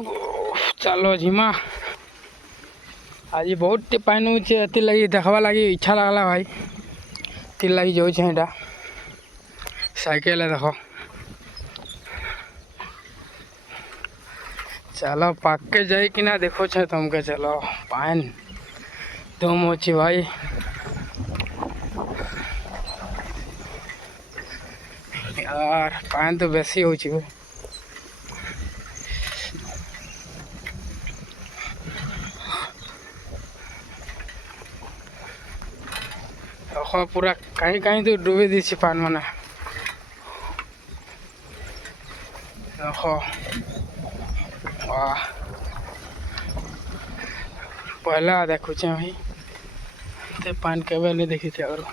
चलो जिमा आज बहुत पानी होती लगी देखवा लगी इच्छा लगला भाई ती लगी जाऊँ यहाँ साइकिल है देखो चलो पाके जाए कि ना देखो छे तुमके चलो पान तुम अच्छी भाई यार पान तो बेसी हो पूरा कहीं कहीं तो डूबे दी पान मैंने देखो वाह पहला देखुचे भाई ते पान केवे नहीं देखी थे और